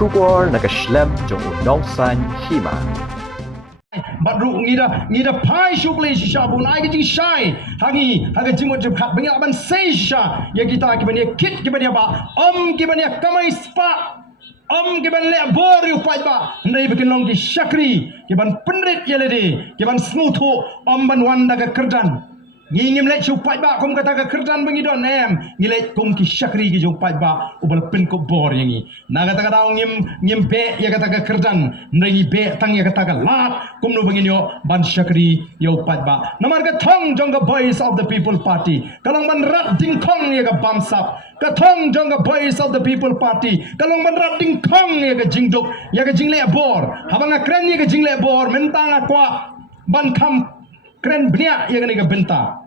bersyukur nak Islam jong unongsan hima. Badru ngida pai syukli shisha bun ai gijing shai hangi haga jimot jebhat bangi aban seisha ya kita kibania kit kibania ba kibania kamai spa kiban le bor yu pai ba ndai bikin long ki syakri kiban penrit yelede kiban snutu ban wanda ga kerdan ngim le chu pai ba kum kata ga kerdan bangi don ngile kum ki syakri gi jong pai ba ubal pen ko bor yangi na kata ga daw ngim be ya kata ga kerdan ndai be tang ya kata ga lat kum no bangi yo ban syakri yo pai ba namar ga thong jong ga voice of the people party kalong ban rat ding khong ya ga bamsap ka thong jong ga voice of the people party kalong ban rat ding khong ya ga jingduk ya ga jingle bor habanga kren ya ga jingle bor mentang akwa ban kham kren bnia ya ga benta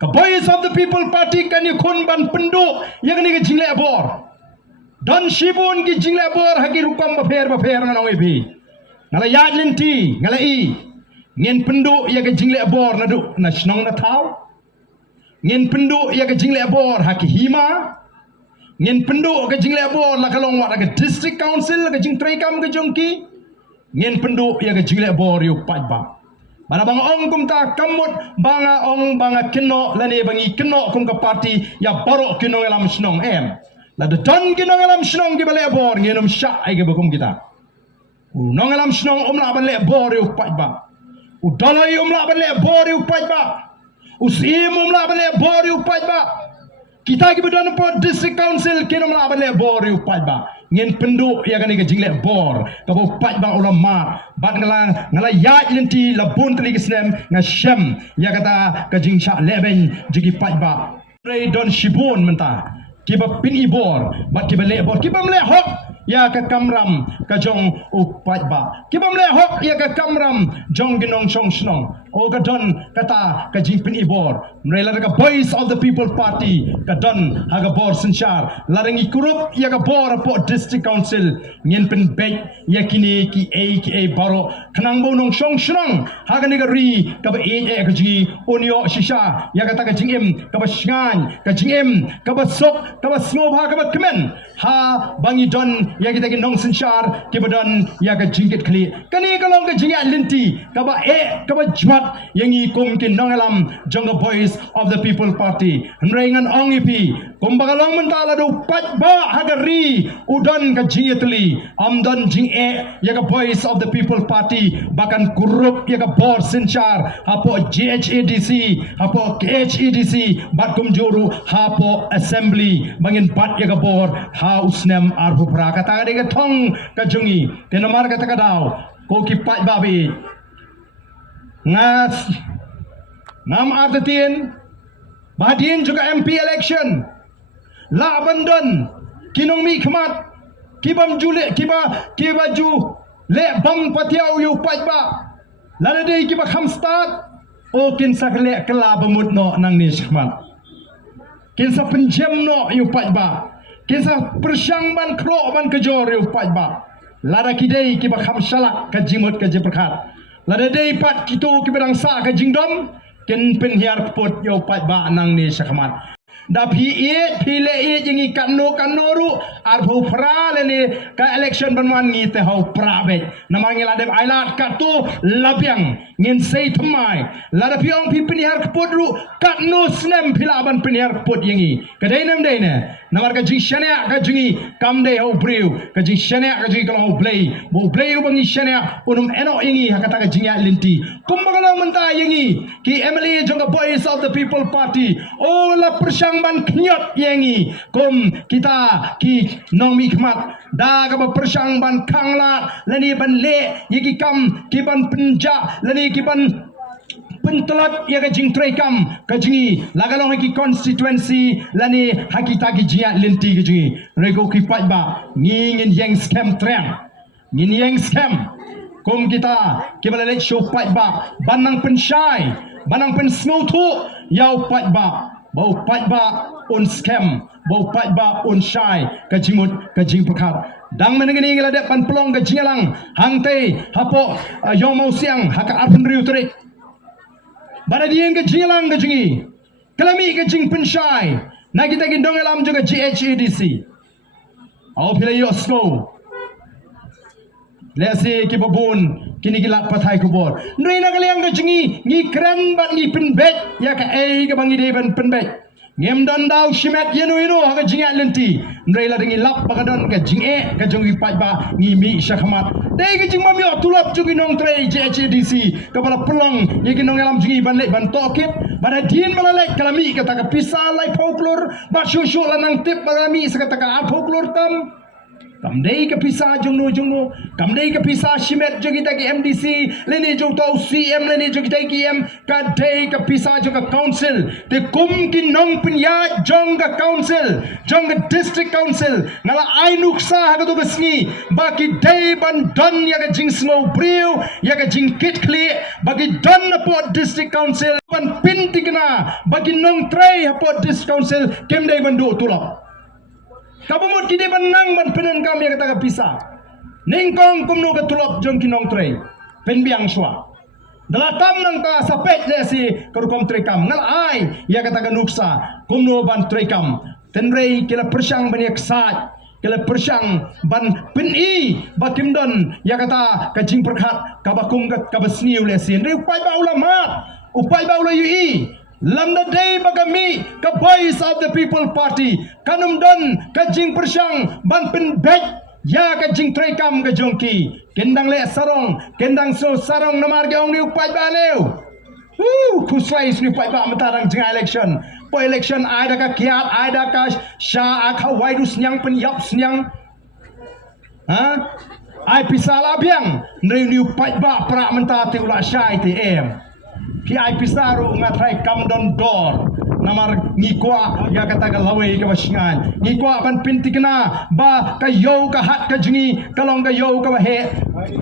ka voice of the people party kan yakun ban pendu yang ni ke jingle bor dan shibun ki jingle bor haki rukam ba fer ngana webi ngala yad lenti ngala i ngin pendu ya ke jingle bor nadu na snong na thau ngin pendu ya ke jingle bor haki hima ngin pendu ke jingle bor la kalong wa ke district council ke jing trekam ke jongki ngin pendu ya ke jingle bor yu pajba Bana bang ong kum ta kamut banga ong banga kino lani bangi kino kum ka parti ya barok kino ngelam snong la de don kino ngelam snong ki bale bor ngenum sha ai ke bukum kita nong ngelam snong la bale bor yu pajba dalai la bale bor yu pajba sim la bale bor yu pajba kita ki bedon po district council kino la bale bor yu pajba ngin pendu ya kan ke jingle bor ka bo pat bang ulama bat ngala ya lenti la bun tli kisnem nga shem ya kata ka jing sha leben jigi pat ba pre don shibun menta kiba pin ibor bat kiba le bor kiba mle hok ya ka kamram ka jong upat ba kiba mle hok ya ka kamram jong ginong chong snong o ka don kata ka jing pin ibor mrela ka voice of the people party ka don haga bor sinchar larangi kurup ya ka bor po district council ngin pin be ya kini ki a baro khnang bo nong chong snong haga ni ka ri ka ba e ka ji onyo shisha ya ka ta ka jing em ka ba shngan ka jing em ka ba sok ka ba snob ha ka ba kemen ha bangi don ya kita ki nong sinchar ki ba don ya ka jingit kli kani ka long ka jing ya linti ka ba ka ba jmat yang i kum kin nongalam jong voice of the people party nrengan ong ipi kum bagalong mentala do pat ba hagari udan ka jingitli amdan jing ya ka voice of the people party bakan kurup ya ka bor sinchar hapo GHADC hapo KHEDC bat kum juru hapo assembly bangin bat ya ka bor house nem arhu pra kata ka thong ka jungi tenamar kata ka daw ko ki pat babi ngas nam artetin badin juga MP election la bandon kinong mi khmat kibam jule kiba ju le bam patiau yu pajba la de kiba kham start o kin sakle kala bamut no nang ni khmat kin sa penjem no yu pajba kin sa persyang ban kro ban kejor yu pajba la da kidei kiba kham salak ka jimut ka jeperkhat lada day pat kitu kibadang sa ka jingdom ken pen hiar pot yo pat ba nang ni sakmat da phi le jingi kanno ru ar bhu fra le ni ka election banwan ngi te ho prabe namang la dem ailat ka tu labyang ngin sei thmai lada phi ong phi pen hiar pot ru kanno snem phila ban pen hiar pot yingi ka dei nam dei ne namar ka jing shania ka jingi kam dei ho briu ka jing shania ka jingi kalau play bo play bangi shania unum eno yingi hakata ka jingya linti kumbagala menta yingi ki Emily jong voice of the people party o la persang ban knyot yengi kum kita ki nong mi khmat da ka ba persang ban khangla lani ban le yiki kam ki ban penja lani ki ban pentelat ya ka jing trekam ka jingi lagalong ki constituency lani hakita ki jia linti ki jingi rego ki pat ba ngin yang scam trem ngin yang scam kum kita kibalale show pat ba banang pensyai banang pen snotu yau pat ba bau pat ba on scam bau pat ba on syai ka jimut ka jing perkhat dang menengani ngelade pan pelong ka jingalang hangte hapo yong mau siang haka arpen riu trik bana dien ka jingalang ka jingi kalami ka jing pensyai na kita gendong alam juga GHADC Au pilih yo snow. Lesi kibabun kini gilat patai kubor. Nui nak liang ke jengi ngi keren bat ngi penbet ya ke ke bangi deban penbet. Ngem don dau shimet yenu inu ha ke jingat lenti. Nui la dengi lap bakadon ke jinge ke jongi pat ba ngi mi syakmat. Dei ke jing mami tulap jungi nong tre JHDC kepala pelong ye ke nong alam jungi ban lek ban tokit. Pada din malalek kalami kata ke pisah lai folklor ba syusyu lanang tip malami sekata ka folklor tam. Kamdei ke pisah jungno kamdei ke pisah shimet jo kita ke MDC leni jo tau CM leni jo kita ke M kadei ke pisah jo ke council te kum ki nong penya jong ke council jong ke district council ngala ai nuksa ha to besni baki dei ban don ya ke jing snow briu ya ke jing kit kli bagi don na pot district council ban pintikna bagi nong tray ha pot district council kemdei bandu tulap kabumut kini benang ban penen kami kata ke pisah. Ningkong kumno ke tulop jong kinong tray. Pen biang shwa. Dalatam nang ta sapet le si kerukom trekam. Ngal ai ya kata ke nuksa kumno ban trekam. Tenrei kila persyang ban yaksat. Kila persyang ban peni bakimdon ya kata ke jing perkhat kabakum ke kabasniu le si. Nrei upai ba ulamat. Upai ba ulayu Lamda day bagami ka Voice of the People Party kanum don kajing persyang ban pen bet ya kajing trekam ka jongki kendang le sarong kendang so sarong namar ge ong ni upai ba leu kusai sni upai ba matarang jeng election po election ada ka kiat ada ka sha akha wairus nyang pen yap snyang ha ai pisala biang ni upai ba pra menta ti ula syai ti em ki ai pisaru ngatrai kam don dor namar ngikwa ya kata ka lawai ka wasingan ngikwa ban pintikna ba ka yo ka hat ka jingi kalong ka yo ka he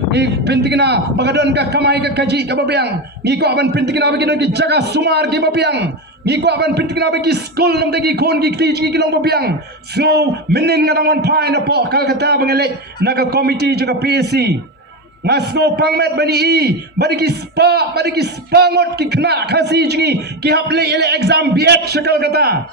i pintikna bagadon ka kamai ka kaji ka babiang ngikwa ban pintikna bagi ki jaga sumar ki babiang ngikwa ban pintikna bagi school nam dagi kon gi ti jingi kilong babiang so menin ngadangon pai na po kalkata bangelek naga committee juga PSC Ngasno pangmet bani ki spangot ki kena kasi jingi ki haple ele exam biet shakal kata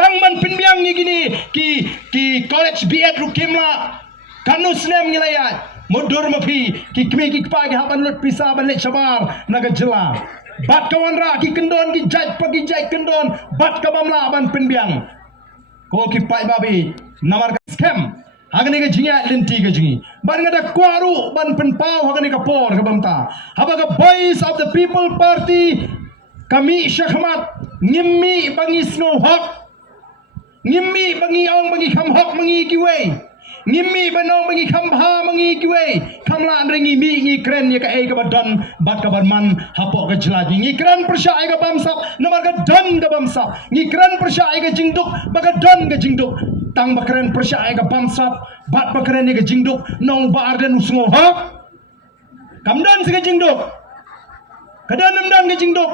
tangman pinbiang ni gini ki college biet rukimla kanus nem ngilayat modur mapi ki kme ki pagi haban lut pisa ban lek sabar naga jela bat kawan ra ki kendon ki jaj pagi jaj kendon bat kabamla ban pinbiang ko ki pai babi namar ka scam Hagani ka jinga lenti ka jingi. Ban ngada kwaru ban penpau hagani ka por ka bamta. Haba ka Voice of the People Party kami syakmat ngimmi bangi snow hak. Ngimmi bangi ong bangi kam hak mangi kiwe. Ngimmi banong bangi kam ha mangi kiwe. Kamla andrengi mi ngi kren ya ka e ka badan bat ka barman hapok ka jeladi. Ngi kren persya e ka bamsap namar ka dan ka bamsap. Ngi kren persya e ka jingduk baka dan ka jingduk. Tang bakeren persyai ka bamsap bat bakeren ni ka jingduk nong ba arden usngo ha kamdan si ka jingduk kadan namdan ka jingduk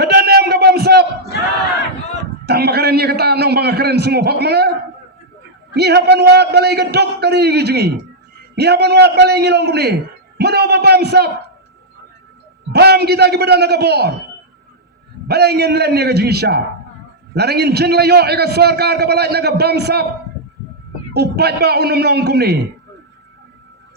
kadan em ka bamsap tang bakeren ni ka ta nong ba keren sungo hak mga ngi hapan wat balai ka dok kari ki jingi ngi hapan wat balai ngilong kumni mano ba bamsap bam kita ki badan ka bor balai ngin len ni ka jingi sya larangin jin layo eka sarkar ka balai naga bamsap upat ba unum nong kumni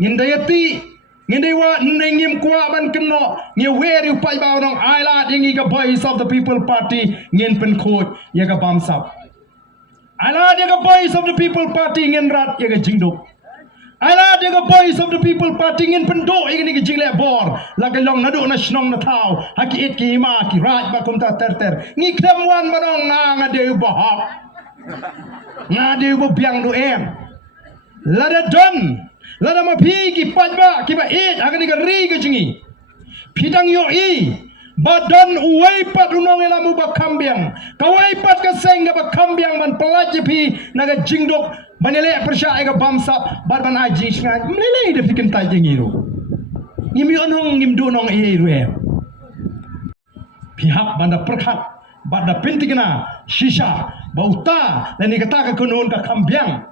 ngindayati ngindewa nengim kwa ban keno ngi weri upat ba nong ailat ingi ka Voice of the People Party ngin pen khot ya ka bamsap ailat ya ka Voice of the People Party ngin rat ya ka jingduk ailat ya ka Voice of the People Party ngin pendo ingin ki jingle bor lagi long nadu na snong na tau haki it ki ma ki rat ba kum ta ter ngi krem wan manong nga de bahak nga de bo biang do em lada don lada ma pi ki patba ki ba it agani ka ri ka jingi pidang yo i badan uwai pat unong elamu ba kambiang kawai pat ka seng ba kambiang man pelaji pi naga jingdok banele persya ega bamsap barban aji sngan mlele de fikin ta jingiru ngimi onong ngimdu nong e ru em pihak banda perkhat banda pintigna shisha bauta dan ni kata ka kunon ka kambiang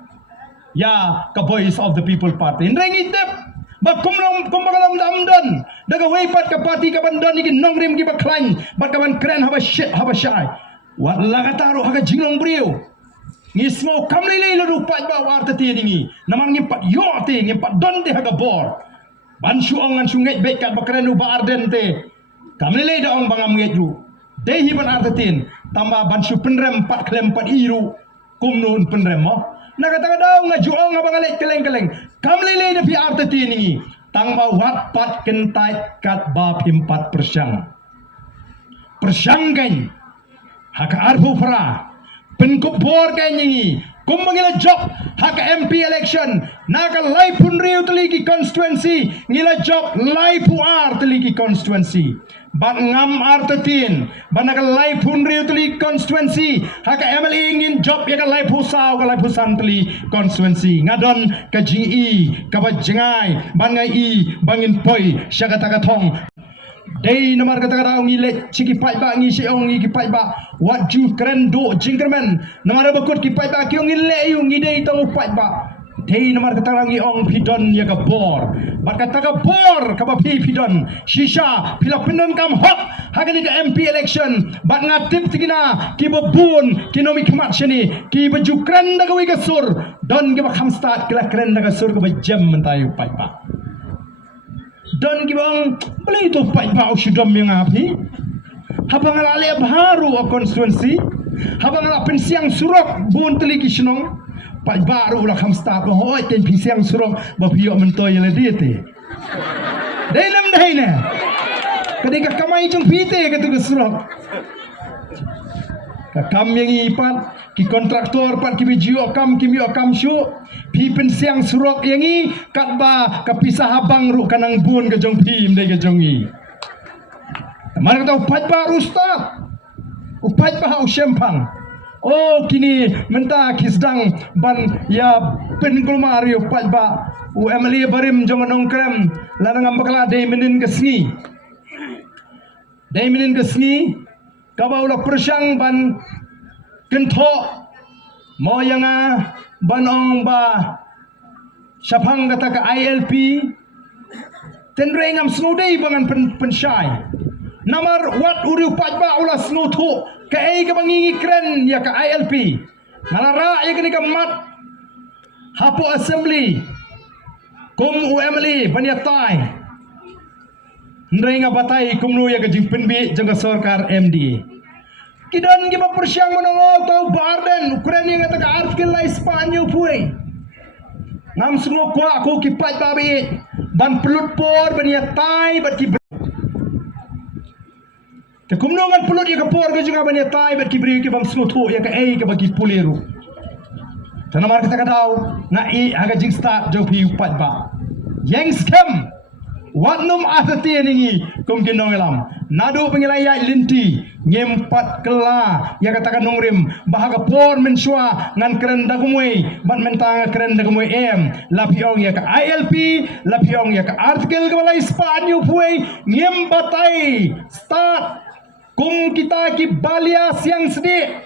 ya ka Voice of the People Party nrengi tep ba kumlom kumbagalam damdon daga weipat ka party ka bandon ni nongrim ki ba klan ba ka ban kren haba shit haba shy wa la kataro haga jinglong brio ngi smo kamli le lu pat ba war ta ti ngi naman ngi pat yo ti ngi pat don te haga bor ban su ong an su ngai be kat bakren u ba arden te kamli le da ong bangam ngai ru dei hi ban artatin tamba ban su penrem pat klem pat iru kum nun penrem mo naga taga daw nga ju ong abang ale keleng kamli le da pi artatin ngi tangba wat pat kentai kat ba pimpat persyang gain haka arfu fra penkubor gain ngi kumbangila job haka MP election naga lai pun riu teliki constituency ngila job lai pu ar teliki constituency bat ngam artatin banaga lai pun riu teliki constituency haka MLA ngin job ya ka lai pu sau ka lai pu san teliki constituency ngadon ka GE ka ba jengai ban ngai i bangin poi syaka takatong dei namar kata kata ngi le chiki pai ba ngi se ong ngi pai ba wat ju kren do jingkerman namar bakut ki pai ba ki ngi le yu ngi dei tong pai ba dei namar kata ngi ong pidon ya ka bor bat kata ka bor ka ba pidon shisha pila pindon kam hot hagani ka MP election bat ngatip tigina ki babun ki nomi kmat shini ki baju kren da ka sur don ki ba kham start kila kren da ka sur ka ba jam mentayu pai ba don gibang beli tu pai bau sudam yang api habang ale baru constituency habang ala pensiang surok bun teliki senong pai baru lah kham start ho ten pensiang surok ba pio mentoy le diete dalam daina ketika kamai jung pite ketu surok kam yang ipat ki kontraktor pat ki bijo kam syu pi pensiang surok yang i kat ba kapisah habang ru kanang bun ke jong pi mdai ke jong i mana kata upat ba ustad upat ba u syempang oh kini menta kisdang ban ya penkulmari upat ba u MLA barim jong nongkrem lanang ambakla dei menin kesni kabau la persyang ban kentok moyanga banong ba syapang kata ke ILP tenrengam snudai bangan pensyai namar wat uri upat ba ulah snutu ke ai ke bangingi kren ya ke ILP ngalara ya kini ke mat hapo assembly kum UMLE banyatai nrenga batai kumnu ya ke jimpenbi jangka sarkar MD kidan giba persyang menongo tau barden Ukraine yang kata artikel lai Spanyol pui ngam semua kuat aku kipat babi ban pelut por bania tai bat ki ke kumnongan pelut ya ke por ke juga bania tai bat ki beri ke bang semua tu ya ke ai ke bagi puliru tanamar kata kadau ngai aga jing start jauh pi upat ba yang scam Watnum atati ini kum ginong elam nadu pengilaya linti ngempat kela ya katakan nongrim bahaga por mensua ngan keren dagumui ban mentang keren dagumui lapiong ya ka ILP lapiong ya ka artikel ke balai Spanyol puai ngembatai start kum kita ki balia siang sedi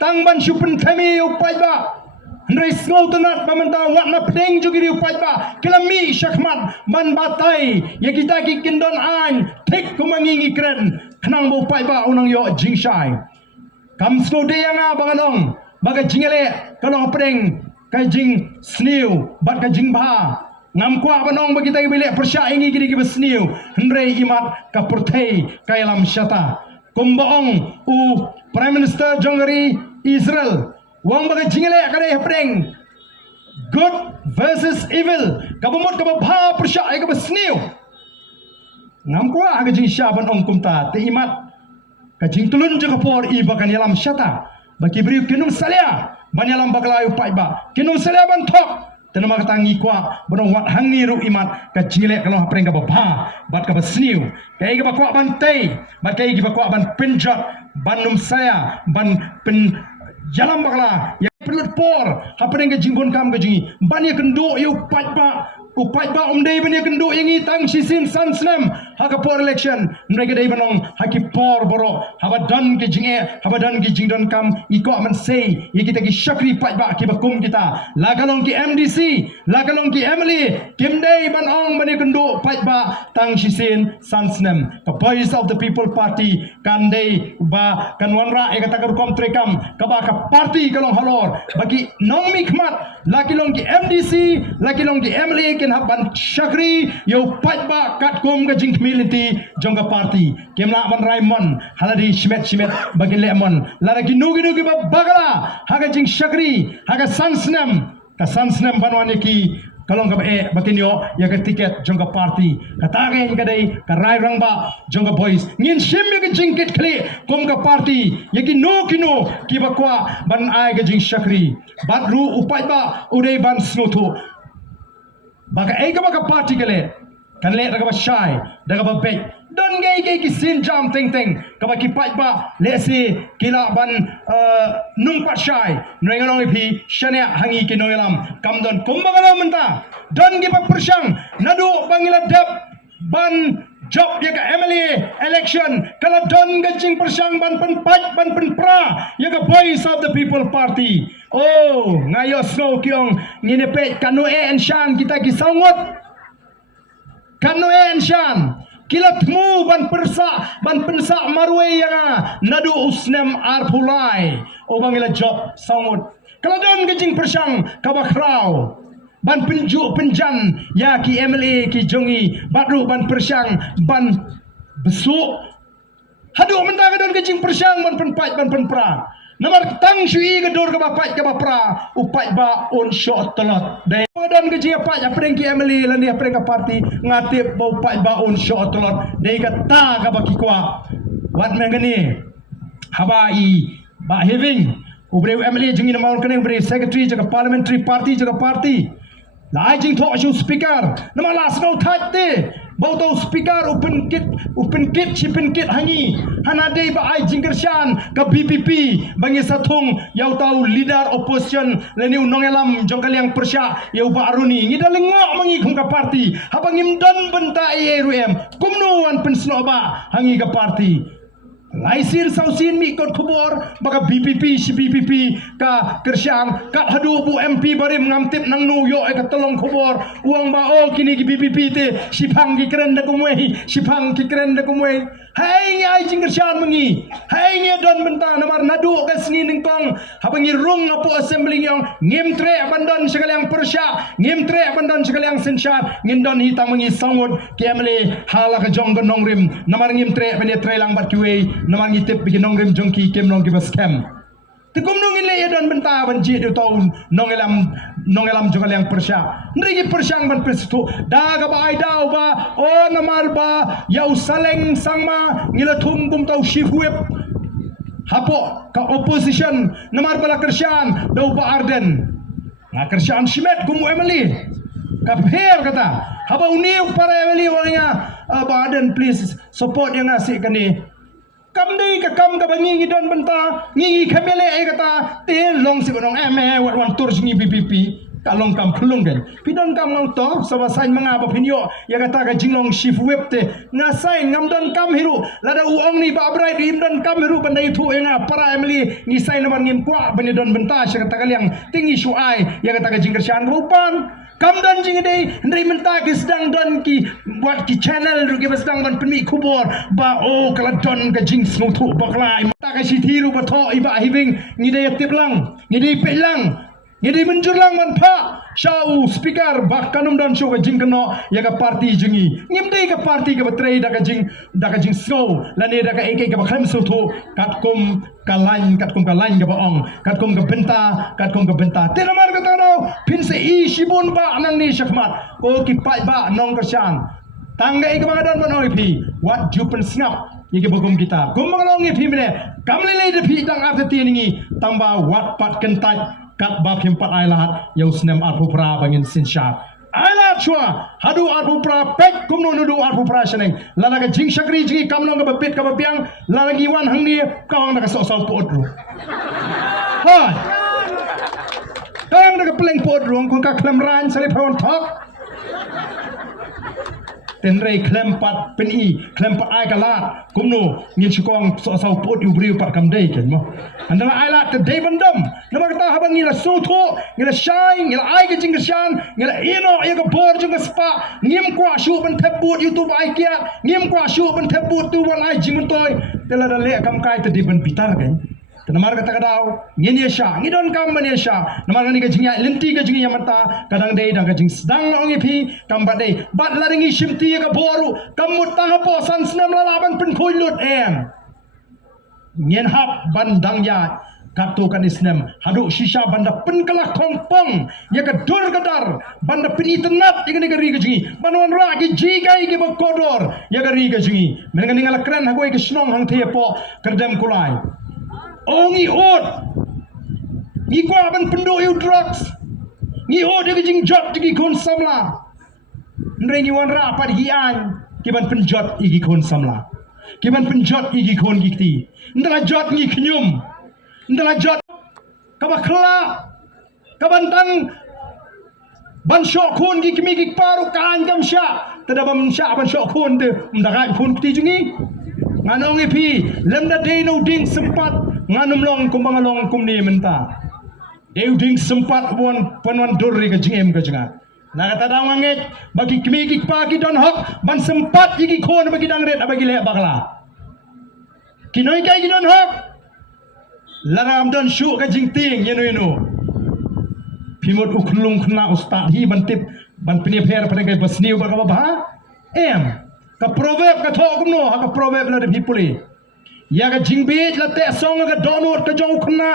tangban syupen kami upai ba Andai sengau tenat pemantau wakna pedeng juga di upai ba kelami syakmat man batai ya kita ki kindon an tek kumangingi keren kenang bo upai ba unang yo jingshai kam sengau de yang banganong baga jingele kalau pedeng kai jing sniu bat ka jing ba ngam kwa banong bagi kita bilik persya ingi gidi ki sniu hendrei imat ka pertei kai lam syata kumbaong u Prime Minister Jongari Israel wang baga jingele kada hapeng good versus evil kabumot kababha persya ay kabasniw ngam ko aga jing syaban ong kumta te imat ka jing tulun je kapor iba kan yalam syata baki beri kinum salia ban yalam baglayu paiba kinum salia ban tok tenama katangi kwa bonong wat hangni ru imat ka jingele kalau hapeng kababha bat kabasniw kai ka bakwa ban tei bat kai ka bakwa ban penjat banum saya ban pen jalan bakla yang pelut por apa dengan jinggon kam ke jingi ban ya kendo yu upat ba umdei ban ya kendo yang itang sisin san snem haka por election mereka dai banong haki por boro haba dan ke jing haba dan ke jing don kam iko man say ye kita ki syakri pat ba ki bakum kita lagalong ki MDC lagalong ki Emily kim dai banong bani kendo pat ba tang shisin sansnem the voice of the people party kan dai ba kan wanra e kata kom trekam ka ba ka party kalong halor bagi nong mikmat lagalong ki MDC lagalong ki Emily ken haban syakri yo pat ba kat kum ka jing community jongga party kemla man Raymond haladi shimet bagi lemon lara ginugi ba bagala haga jing syakri haga sansnem ka sansnem banwani ki kalong ka bakinyo ya ka tiket jongga party katageng kadai ka rai rangba jongga boys ngin shimbe ka jing kit kli kum ka party ya kino ki bakwa ban ai ka jing syakri badru upai ba udai ban snoto baka ka baka party kale kan le daga ba shy daga ba bek don gay ki sin jam ting ka ba ki pat ba le si kila ban nung pat shy nrengalong ipi shania hangi ki noyalam kam don kumbagala menta don gi ba persyang nadu bangila dep ban job ya ka Emily election kala don gajing persyang ban pen pat ban pen pra ya ka voice of the people party oh ngayos no kyong nginepet kanu en shan kita ki sangot kanu en shan kilat mu ban pensa marwe yang nadu usnem arpulai o bangila job sangot kala don gajing persyang kabakrau ban penju penjan ya ki Emily ki jongi badru ban persyang ban besuk hadu menta ka don gajing persyang ban penpat ban penpra namar tang shui ka dor ka bapat ka bapra upat ba on shot telot dai don gajing apat apreng ki Emily lani apreng ka party ngatip ba upat ba on shot telot dai ka ta ka baki kwa wat mengani habai ba having ubre Emily jongi namar kene ubre secretary jaga parliamentary party jaga party la jing tho shu speaker nama las no that te bau to speaker open kit chipin kit hangi hana dei ba ai jing kershan ka BPP bangi sathung yau tau leader opposition leni nongelam jongkaliang persya yau ba aruni ngida lengok mangi khum ka party habangim don benta ERUM kumno wan pensno ba hangi ka party Laisir sausin mi kot kubor baka BPP si BPP ka kersyang kat hadu bu MP bari mengamtip nang nu yo ka tolong kubor uang ba o kini ki BPP te sipang ki keren da kumwe sipang ki keren da kumwe hai ngi ai jing kersyang mengi hai ngi don benta namar nadu ka sni ningkong habangi rung na po assembly yang ngimtre abandon sekaliang persya ngimtre abandon sekaliang sensyat ngindon hitang mengi sangut kemle hala ka jong gonong rim namar ngimtre bani trelang bat kiwe namang itip bikin nongrim jongki kem nong kibas kem tikum nong ile ya don benta banji du taun nongelam jogal yang persya nrigi persyang ban persitu daga ba ai dau ba o namar ba yau saleng sangma ngila thum kum tau shifweb hapo ka opposition namar bala kersyan dau ba arden na kersyan shimet kum Emily ka pher kata haba uniu para Emily wanya ba arden please support yang ngasih kani kam dei ka kam ka bangi ngidon benta ngi khamele ai kata te long si bonong wat wan tur ngi BPP ka long kam khulung gen pidon kam ngau to saba sain manga ba pinyo ya kata ka jinglong shift web te na sain ngam don kam hiru lada uong ni ba brai dim don kam hiru bandai thu nga para Emily ngi sain naman ngim kwa bani don benta sya kata kaliang tingi shuai ya kata ka jingkersyan rupan kam don jing dei ndri menta ki sedang don ki buat ki channel ru ki sedang don pemi kubor ba o kala don ka jing smutu baklai ta ka sithiru ba tho iba hiving ngi dei tiplang ngi dei pelang ngi dei menjurlang man pha shau speaker ba kanum don show ka jing keno ya ka party jingi ngim dei ka party ka batrei da ka jing snow lani da ka ek ka bakhem sutu katkum kalain ka baong katkum ka benta tinamar ka tano pinse i shibun ba nang ni shakmat o ki pai ba nong kersyan tangga ik mga don manoy pi what jupen snap yeke bagum kita kum mangalong pi mene kamlele de pi dang after tiningi tamba wat pat kentat kat ba khimpat ai lahat yau snem arpu pra bangin sinsha ala chua hadu arpu pra pek kumno nudu arpu pra sheneng lala ka jing shakri jingi kamno ka bapit ka bapiang lala gi wan hang ni kawang na ka sosol po odru ha kawang na ka peleng po odru kung ka klamran sali pawan tok tenrei klempat peni klempat ai kalat kumno ngin chukong so sau pot yu briu pat kam dei ken mo andala ai lat te dei bandam nama kata habang ngila sotho ngila shine ngila ai ke jing shan ngila ino ai ka bor jing spa ngim kwa shu ban theput youtube ai kia ngim kwa shu ban theput tu wan ai jing toy tela da le kam kai te di ban pitar kan namar kata kadau ngin sha ngidon kam man sha namar ni ka jingya lenti ka jingya mata kadang dei dang ka jing sedang ong pi kam bat dei bat la ringi shimti ka boru kamut ta po san snam la ban pen khoi lut em ngin hap ban dang ya katu kan islam hadu shisha banda pen kala kompong ya ka dur kadar banda pen itnat ya ka ri ka jingi banwan ra ki ji kai ki ba kodor ya ka ri ka jingi men ka ningala kran ha ko ki snong hang the po kerdem kulai ongi hot ni kwa ban pendo you drugs ni hot de jing jot gi kon samla ndre ni wan ra pa hi an ki ban penjot igi kon samla ki ban penjot igi kon gikti ndra jot ni knyum ndra jot ka ba khla ka ban tang ban shok kon gi kimi gi paru kan kam sha tada ban sha ban shok kon de mdaga kon ti jungi nganong ipi lemda de no ding sempat nganum long kumbang long kumni menta deu ding sempat won panwan dori ka jingem ka jinga na kata dang manget bagi kimi ki pa ki don hok ban sempat gi khon bagi dang ret bagi le bakla kinoi kai gi don hok laram don shu ka jing ting yenu yenu pimot uklung khna ustad hi ban tip ban pini pher pada kai basniu ba ka ba em ka proverb ka thok no ha ka proverb la de pipuli ya ka jingbit la te song ka donot ka jong khna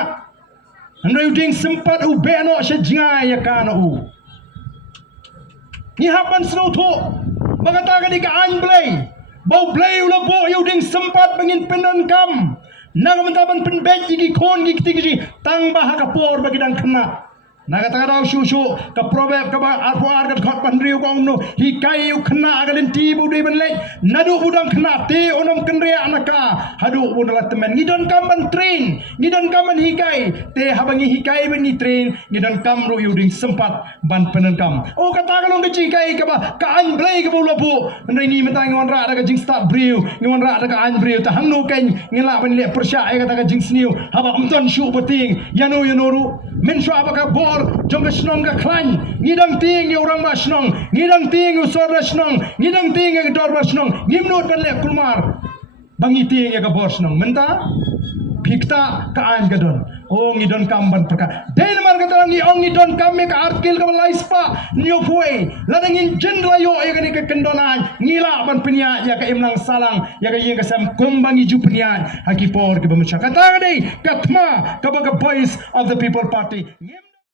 andai ding sempat u beno she jinga ya kana u ni hapan snow tho magata ka di ka an blay bau blay u la bo yu ding sempat bangin penon kam nang mentaban pen bet gi khon gi tigi tang ba ha ka por bagi dang khna nagata kadau shu ka proverb ka ba arpoar ka khot pandriu kong no hi kai u khna agalin ti bu dei ban le nadu budang khna te onom kenre anaka hadu budala temen ngidon kam ban train ngidon kam ban hi kai te habangi hi kai ban ni train ngidon kam ru yuding sempat ban penen kam o kata kalong ke chi kai ka ba ka an blai ka bu lopu ndai ni mentang ngon ra ka jing start briu ngon ra ka an briu ta hang no ken ngela ban le persya ai kata ka jing sniu haba amton shu bating yanu ru men shu abaka bor jong ka snong ka klan ngidang ting yu orang ba snong ngidang ting yu sor ba snong ngidang ting ka dor ba snong ngimnot ban le kulmar bangi ting ka bor snong menta phikta ka an ka don o ngidon kam ban perka den mar ka tarang ni ong ngidon kam me ka arkil ka lai spa nyo pue ladang in jen la yo ya ka ni ka kendonan ngila ban penia ya ka imlang salang ya ka yeng ka sam kumbangi ju penia hakipor ka bamusha kata ka dei katma ka ba ka voice of the people party